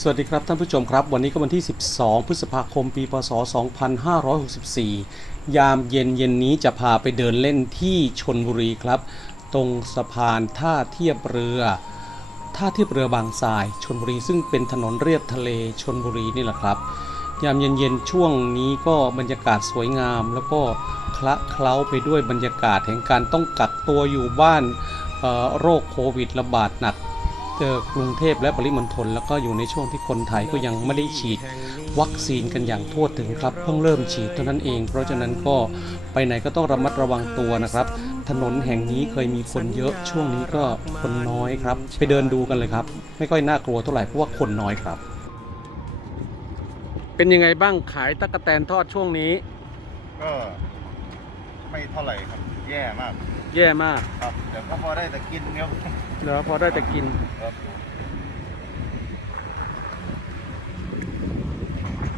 สวัสดีครับท่านผู้ชมครับ วันนี้ก็วันที่ 12 พฤษภาคม ปี พศ 2564 ยามเย็นเย็นนี้จะพาไปเดินเล่นที่ชนบุรีครับ ตรงสะพานท่าเทียบเรือ ท่าเทียบเรือบางทรายชนบุรีซึ่งเป็นถนนเรียบทะเลชนบุรีนี่แหละครับ ยามเย็นๆช่วงนี้ก็บรรยากาศสวยงาม แล้วก็คละเคล้าไปด้วยบรรยากาศแห่งการต้องกักตัวอยู่บ้านโรคโควิดระบาดหนัก เจอกรุงเทพและปริมณฑลแล้วก็อยู่ในช่วงที่คนไทยก็ยังไม่ได้ฉีดวัคซีนกันอย่างทั่วถึงครับเพิ่งเริ่มฉีดเท่านั้นเอง เพราะฉะนั้นก็ไปไหนก็ต้องระมัดระวังตัวนะครับ ถนนแห่งนี้เคยมีคนเยอะช่วงนี้ก็คนน้อยครับ ไปเดินดูกันเลยครับ ไม่ค่อยน่ากลัวเท่าไหร่เพราะว่าคนน้อยครับ เป็นยังไงบ้างขายตะกแตนทอดช่วงนี้ก็ ไม่เท่าไหร่ครับ แย่มากแย่มากครับเดี๋ยวก็พอได้แต่กินครับเดี๋ยวพอได้แต่กิน ครับ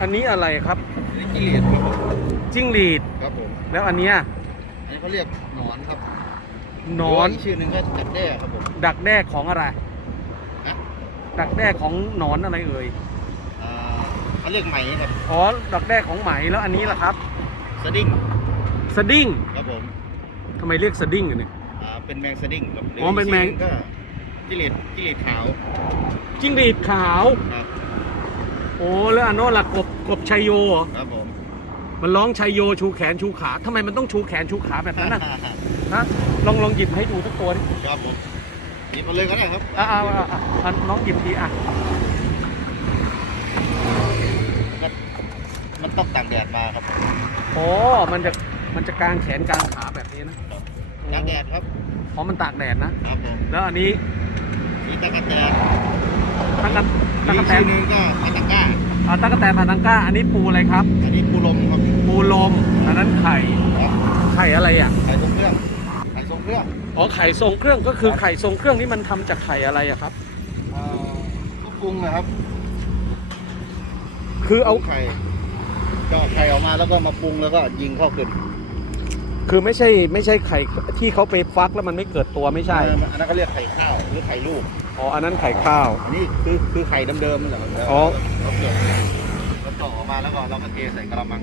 อันนี้อะไรครับนี่กิเลสครับผมจิ้งหรีด ครับผมแล้วอันเนี้ยอันนี้เขาเรียกหนอนครับหนอนหรืว่าอีกชื่อหนึ่งก็จับแด้ครับผม ดักแด้ของอะไรนะดักแด้ของหนอนอะไรเอ่ยอ่าเขาเรียกไหมครับอ๋อดักแด้ของไหมแล้วอันนี้ล่ะครับ สดิ้ง สดิ้งครับผมทำไมเรียกสดิ้งกันเนี่ย อ่าเป็นแมงสดิ้งครับหรือ๋อเป็นแมงกชื่อหนึ่ก็กิเลสกิเลสขาวจิ้งหรีดขาว ครับโอ้แล้วอันโน้นล่ะกบกบชัยโยเหรอครับผมมันร้องชัยโยชูแขนชูขาทำไมมันต้องชูแขนชูขาแบบนั้นน่ะ ฮะลองลองหยิบให้ดูทุกตัวดิครับผมหยิบมาเลยก็ได้ครับอะอะอะอะอะน้องหยิบทีอะก็มันต้องตากแดดมาครับโอ้มันจะ มันจะกางแขนกางขาแบบนี้นะตากแดดครับเพราะมันตากแดดนะ ครับผมแล้วอันนี้นี่ตะกั่แตนตั๊กกะตั๊กมีกะแตชื่นอหนึงก็ปาตาก้าอ่าตั๊กกะแตนพานังก้า อันนี้ปูอะไรครับ อันนี้ปูลมครับปูลม อันนั้นไข่ ครับไข่อะไรอะไข่ทรงเครื่องไข่ทรงเครื่องอ๋อ ไข่ทรงเครื่องก็คือไข่ทรงเครื่องนี่มันทำจากไข่อะไรอะครับ เอ่อลูกกรุงนะครับคือเอา ไข่ก็ไข่ออกมาแล้วก็มาปรุงแล้วก็ยิงเข้าขึ้น คือไม่ใช่ไม่ใช่ไข่ที่เขาไปฟักแล้วมันไม่เกิดตัวไม่ใช่เอออันนั้นก็เรียกไข่ข้าวหรือไข่ลูก อ๋ออันนั้นไข่ข้าว อันนี้คือคือไข่เดิมๆนั่นแหละครับอ๋อ เราเกิดเราต่อออกมาแล้วก็เราก็เทใส่กระมัง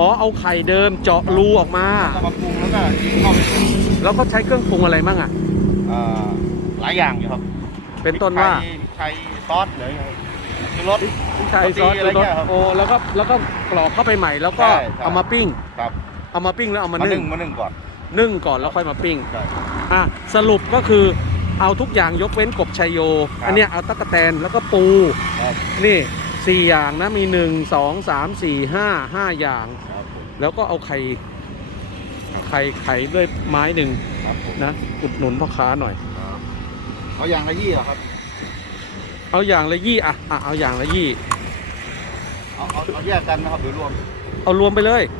อ๋อเอาไข่เดิมเจาะรูออกมาแล้วก็มาปรุงแล้วก็ยิงเข้าไปแล้วก็ใช้เครื่องปรุงอะไรบ้างอะเอ่อหลายอย่างอยู่ครับเป็นต้นว่าพริกไทยซอสหรือไงชูรสใช่ซอสอะไรรสเงี้ยครับโอ้แล้วก็แล้วก็กรอกเข้าไปใหม่แล้วก็ใช่ใช่ เอามาปิ้ง ครับ เอามาปิ้งแล้วเอามามานึ่นึ่งงมานึ่งก่อนนึ่งก่อนแล้วค่อยมาปิ้งใช่ อะสรุปก็คือเอาทุกอย่างยกเว้นกบชัยโย ครับ อันเนี้ยเอาตั๊กแตนแล้วก็ปู ครับนี่สี่อย่างนะมีหนึ่งสองสามสี่ห้าห้าอย่าง ครับผมแล้วก็เอาไข่ไข่ไข่ด้วยไม้หนึ่งครับผมนะอุดหนุนพ่อค้าหน่อย ครับเอาอย่างละยี่เหรอครับเอาอย่างละยี่อะอะเอาอย่างละยี่ เอาเอาเอาแยกกันนะครับหรือรวมเอารวมไปเลยครับ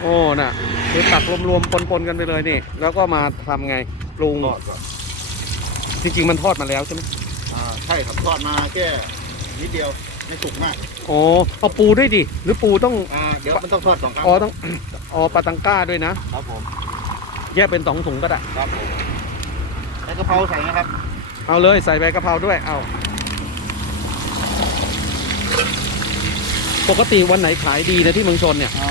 โอ้น่ะคือตักรวมๆปนๆกันไปเลยนี่ แล้วก็มาทำไงปรุงทอดก่อนจริงๆมันทอดมาแล้วใช่ไหมอ่าใช่ครับทอดมาแค่นิดเดียวไม่สุกมากโอ้เอาปูด้วยดิหรือปูต้องอ่าเดี๋ยวมันต้องทอดสองครั้งอ๋อต้อง อ๋อปลาตังก้าด้วยนะ ครับผมแยกเป็นสองถุงก็ได้ ครับผมใส่กะเพราใส่นะครับเอาเลยใส่ใบกะเพราด้วยเอาปกติวันไหนขายดีนะที่เมืองชนเนี่ยอ่า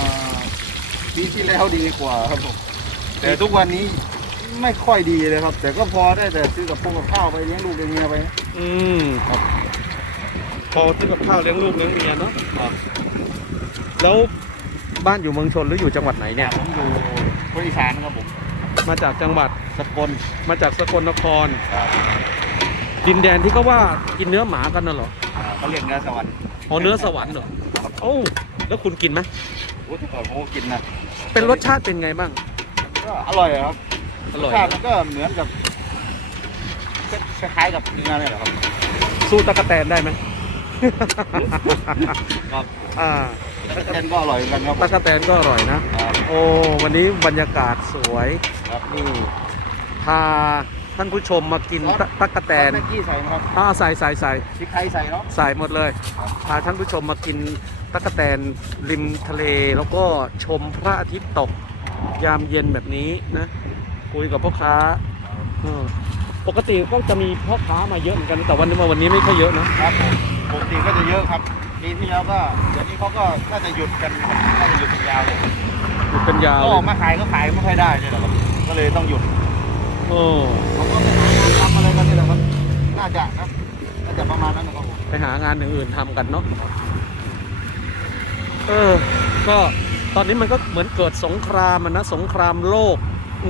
ปีที่แล้วดีกว่าครับผมแต่ทุกวันนี้ไม่ค่อยดีเลยครับ แต่ก็พอได้แต่ซื้อกับพวกกับข้าวไปเลี้ยงลูกเลี้ยงเมียไปอืมครับพอซื้อกับข้าวเลี้ยงลูกเลี้ยงเมียเนาะแล้วบ้านอยู่เมืองชนหรืออยู่จังหวัดไหนเนี่ย ผมอยู่คนอีสานครับผมมาจากจังหวัดสกลมาจากสกลนคร ครับดินแดนที่เขาว่ากินเนื้อหมากันน่ะเหรออ่าเขาเรียกเนื้อสวรรค์อ๋อเนื้อสวรรค์เหรอโอ้าแล้วคุณกินไหมโอ้ที่ก่อนผมก็กินนะ เป็นรสชาติเป็นไงบ้าง ก็อร่อยอะครับอร่อยสชาติมันก็เหมือนกับคล้ายๆกับเนื้อเนี่ยแหละครับ สู้ตะกะแตนได้ไหม ครับอ่าตะกะแตนก็อร่อยเหมือนกันครับตะกะแตนก็อร่อยนะ ครับ โอ้ วันนี้บรรยากาศสวย ครับ นี่พา ท่านผู้ชมมากินตะตะกะแตนซอสแม็กกี้ใส่นะครับอ่าใส่ใส่ใส่พริกไทยใส่เนาะใส่หมดเลยพาท่านผู้ชมมากินตะกะแตนริมทะเล แล้วก็ชมพระอาทิตย์ตกยามเย็นแบบนี้นะคุยกับพ่อค้าเออปกติก็จะมีพ่อค้ามาเยอะเหมือนกันแต่วันนี้มาวันนี้ไม่ค่อยเยอะนะครับผมปกติก็จะเยอะครับปีที่แล้วก็เดี๋ยวนี้เขาก็น่าจะหยุดกันครับน่าจะหยุดกันยาวเลยหยุดกันยาวก็เลออกมายขายก็ขายไม่ค่อยได้เลยนะครับก็เลยต้องหยุด โอ้เขาก็ไปหางานทำอะไรกันนี่แหละครับ น่าจะนะน่าจะประมาณนั้นนะครับผมไปหางานอย่างอื่นทำกันเนาะเออ ก็ตอนนี้มันก็เหมือนเกิดสงครามอะนะ สงครามโลก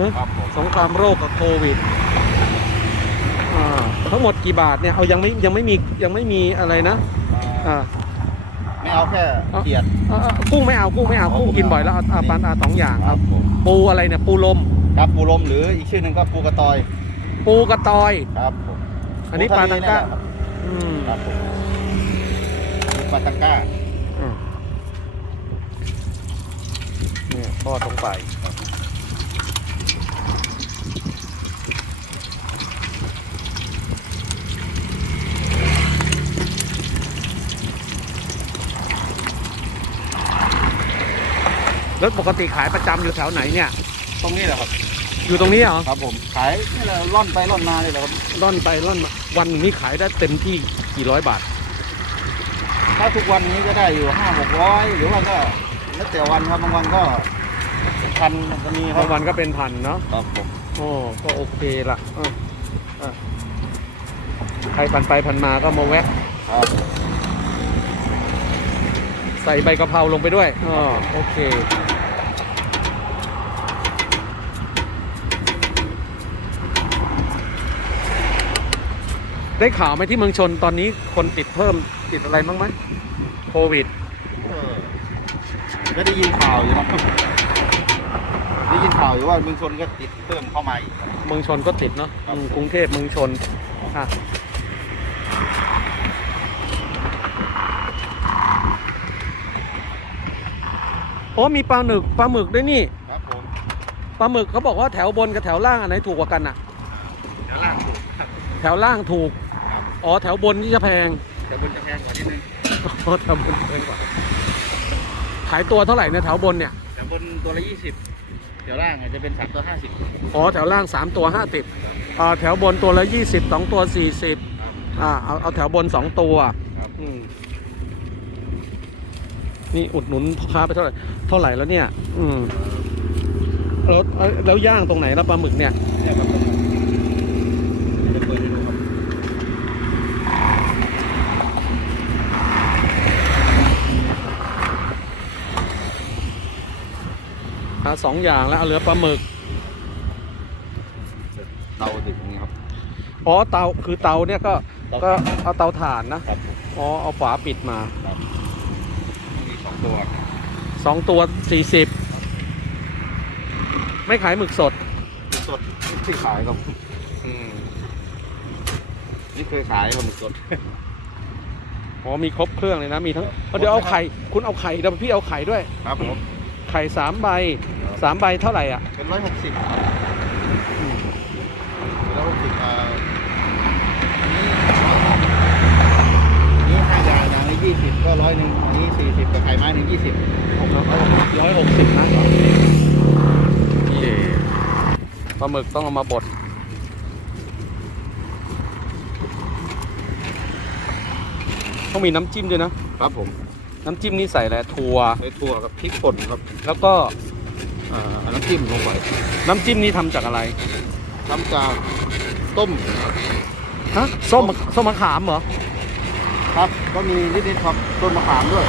นะครับผมสงครามโลกกับโควิดอ่าทั้งหมดกี่บาทเนี่ยเอายังไม่ยังไม่มียังไม่มีอะไรนะอ่าอ่าไม่เอาแค่เขียด เอ่อเอ่อกุ้งไม่เอากุ้งไม่เอากุ้งกินบ่อยแล้วเอาเอาปลาอาสองอย่างคครัรับบผมปูอะไรเนี่ยปูลม ครับปูลมหรืออีกชื่อหนึ่งก็ปูกระตอยปูกระตอย ครับผมอันนี้ปลาตังก้าครับอืมครับผมมีปลาตังก้าอืมเนี่ยทอดลงไปแล้วปกติขายประจำอยู่แถวไหนเนี่ย ตรงนี้แหละครับ อยู่ตรงนี้เหรอครับผมขายนี่แหละร่อนไปร่อนมาเลยแหละครับร่อนไปร่อนมาวันหนึ่งนี่ขายได้เต็มที่กี่ร้อยบาท ถ้าทุกวันนี้ก็ได้อยู่ห้าหกร้อยหรือว่าก็แล้วแต่วันครับบางวันก็พันก็มีครับางวันก็เป็นพันเนาะครับผมโอ้ก็โอเคละเออเออใครผ่านไปผ่านมาก็มาแวะ ครับใส่ใบกะเพราลงไปด้วยอ๋อโอเค ได้ข่าวไหมที่เมืองชนตอนนี้คนติดเพิ่มติดอะไรบ้างไหมโควิดเออก็ได้ยินข่าวอยู่นะได้ยินข่าวอยู่ว่าเมืองชนก็ติดเพิ่มเข้ามาอีกครับเมืองชนก็ติดเนาะครับ อืมกรุงเทพเมืองชนอะโอ้มีปลาหมึกปลาหมึกด้วยนี่ครับผมปลาหมึกเขาบอกว่าแถวบนกับแถวล่างอันไหนถูกกว่ากันอะเดี๋ยวล่างถูกครับแถวล่างถูกครับ อ๋อแถวบนที่จะแพงเดี๋ยวบนจะแพงกว่านิดนึงอ๋อแถวบนแพงกว่าขายตัวเท่าไหร่เนี่ยแถวบนเนี่ยเดี๋ยวบนตัวละยี่สิบเดี๋ยวล่างอาจจะเป็นสามตัวห้าสิบอ๋อแถวล่าง3ตัว50อ่าแถวบนตัวละ20 2ตัว40อ่าเอาเอาแถวบน2ตัวครับอืมนี่อุดหนุนพ่อค้าไปเท่าไหร่เท่าไหร่แล้วเนี่ย อืมแล้วแล้วย่างตรงไหนแล้วปลาหมึกเนี่ยเนี่ยครับจะเปิดให้ดูครับ อ่าสองอย่างแล้วเอาเหลือปลาหมึก เตาติดตรงนี้ครับ อ๋อเตาคือเตาเนี่ยก็ก็เอาเตาถ่านนะ ครับผมอ๋อเอาฝาปิดมาครับมีสองตัวสองตัวสี่สิบไม่ขายหมึกสดหมึกสดที่ขายครับนี่เคยขายครับหมึกสดอ๋อมีครบเครื่องเลยนะมีทั้งเดี๋ยวเอาไข่ คุณเอาไข่เดี๋ยวพี่เอาไข่ด้วย ครับผมไข่สามใบ สามใบเท่าไหร่อะ เป็นร้อยหกสิบครับร้อยหกสิบอ่าอันนี้ห้าอย่างอย่างละยี่สิบก็ร้อยหนึ่งอันนี้สี่สิบกับไข่ไม้หนึ่งยี่สิบร้อยหกสิบนะนี่ปลาหมึกต้องเอามาบดต้องมีน้ำจิ้มด้วยนะ ครับผม น้ำจิ้มนี่ใส่อะไรถั่วใส่ถั่วกับพริกป่นครับ แล้วก็เอ่อเอาน้ำจิ้มลงไปน้ำจิ้มนี่ทำจากอะไร ทำจากต้มฮะส้มมะส้มมะขามเหรอ ครับ ก็มีนิดๆครับต้นมะขามด้วย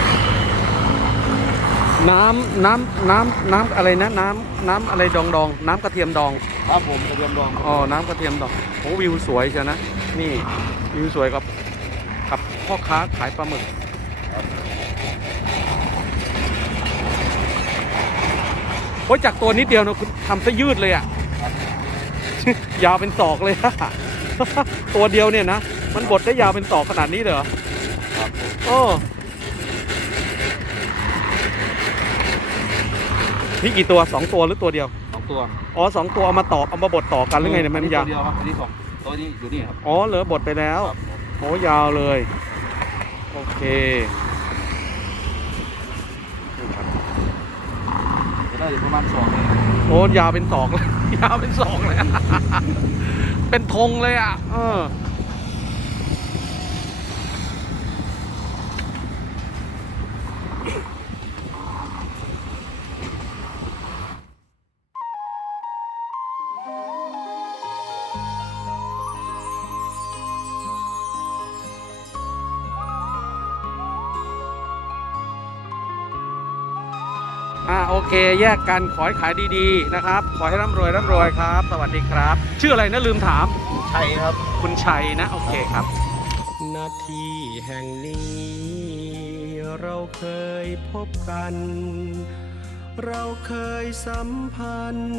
น้ำน้ำน้ำน้ำอะไรนะ น้ำน้ำอะไรดองดองน้ำกระเทียมดอง ครับผมกระเทียมดองอ๋อ น้ำกระเทียมดองโอ้วิวสวยใช่นะ นี่วิวสวยกับกับพ่อค้าขายปลาหมึก โอ้ยจากตัวนิดเดียวนะคุณทำซะยืดเลยอะ ยาวเป็นศอกเลยอะตัวเดียวเนี่ยนะ มันบดได้ยาวเป็นศอกขนาดนี้เลยเหรอครับผมโอ้นี่กี่ตัวสองตัวหรือตัวเดียว สองตัวอ๋อสองตัวเอามาต่อเอามาบดต่อกันหรือไงเนี่ยมันอัยาวตัวเดียวครับอันนี้สองตัวนี้อยู่นี่ครับอ๋อเหลือบดไปแล้วครับผมโอ้ยาวเลย โอเค จะได้ อยู่ประมาณสองเลยโอ้ยาวเป็นศอกเลย ยาวเป็นศอกเลยโเป็นธงเลยอะ เออ เคแยกกันขอให้ขายดีๆนะครับ ขอให้ร่ำรวยร่ำรวยครับ สวัสดีครับ ชื่ออะไรนะลืมถามใช่ครับ คุณชัยนะ โอเคครับนาทีแห่งนี้ เราเคยพบกัน เราเคยสัมพันธ์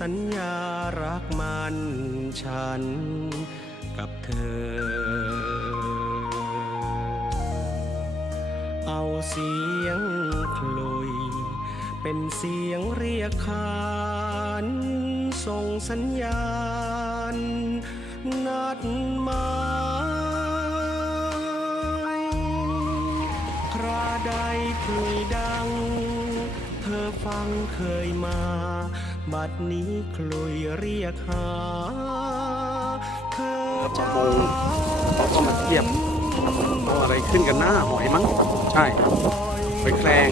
สัญญารักมันฉันกับเธอ เอาเสียงคลุย เป็นเสียงเรียกขานส่งสัญญาณ นัดหมายคราใดคลุยดัง เธอฟังเคยมา บัดนี้คลุยเรียกหา เธอจะเขาก็มาเทียบเอาอะไรขึ้นกันหน้าหอยมั้ง ใช่หอยแครง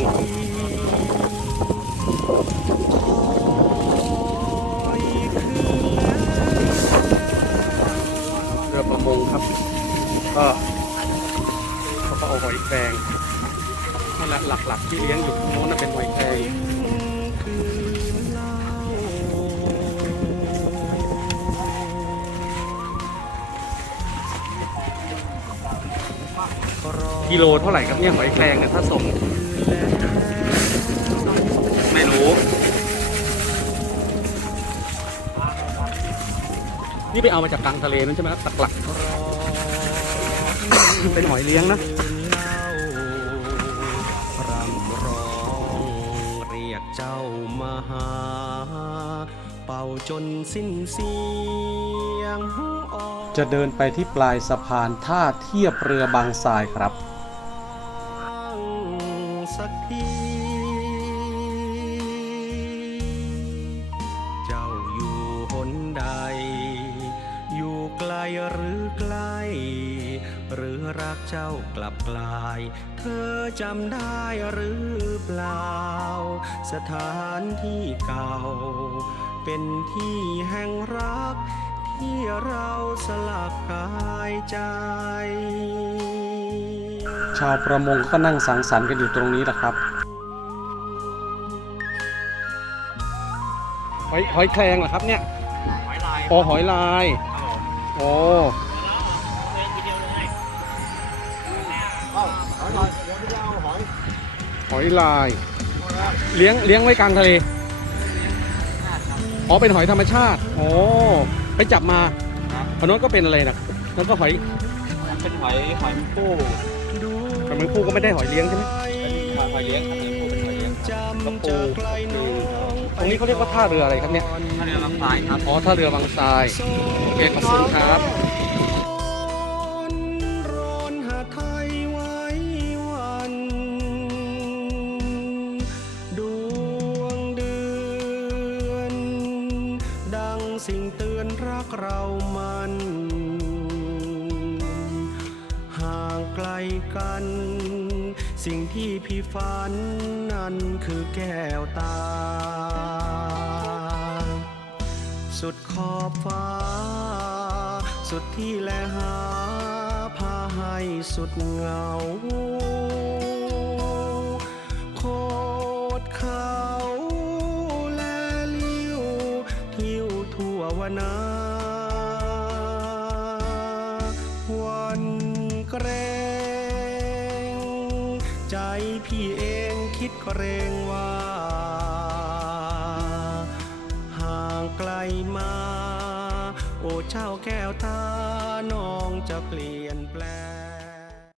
ที่เลี้ยงอยู่ตรงโน้นนะเป็นหอยแครงกิโลเท่าไหร่ครับเนี่ยหอยแครงเนี่ยถ้าส่ง ไม่รู้ นี่ไปเอามาจากกลางทะเลนั่นใช่ไหมครับตักหลัก เป็นหอยเลี้ยงนะ เจ้ามาหา เป่าจนสิ้นเสียงออกจะเดินไปที่ปลายสะพานท่าเทียบเรือบางทรายครับ สักทีเจ้าอยู่หนใด อยู่ไกลหรือใกล้ หรือรักเจ้ากลับ กลาย เธอจำได้หรือเปล่า สถานที่เก่า เป็นที่แห่งรัก ที่เราสลักกายใจ ชาวประมงก็นั่งสังสรรค์กันอยู่ตรงนี้แหละครับหอยหอยแครงเหรอครับเนี่ยหอยลายอ๋อหอยลายโอ้เอ้ อยลาย เลี้ยงเลี้ยงไว้กลางทะเลอ๋อเป็นหอยธรรมชาติโอ้ไปจับมาอันนั้นก็เป็นอะไรนะแล้วก็หอยเป็นหอยหอยมันปูหอยแมงภู่ก็ไม่ได้หอยเลี้ยงใช่ไหมเป็นหอยเลี้ยงครับเป็นปูเป็นหอยเลี้ยงจำจากไกลน้องตรงนี้เขาเรียกว่าท่าเรืออะไรครับเนี่ยถ้าเรือลำตายครับอ๋อท่าเรือบางทรายโอเคขอบคุณครับ สิ่งเตือนรักเรามัน ห่างไกลกัน สิ่งที่พี่ฝันนั้นคือแก้วตา สุดขอบฟ้า สุดที่แลหาพาให้สุดเหงา เกรงว่า ห่างไกลมา โอ้เจ้าแก้วตาน้องจะเปลี่ยน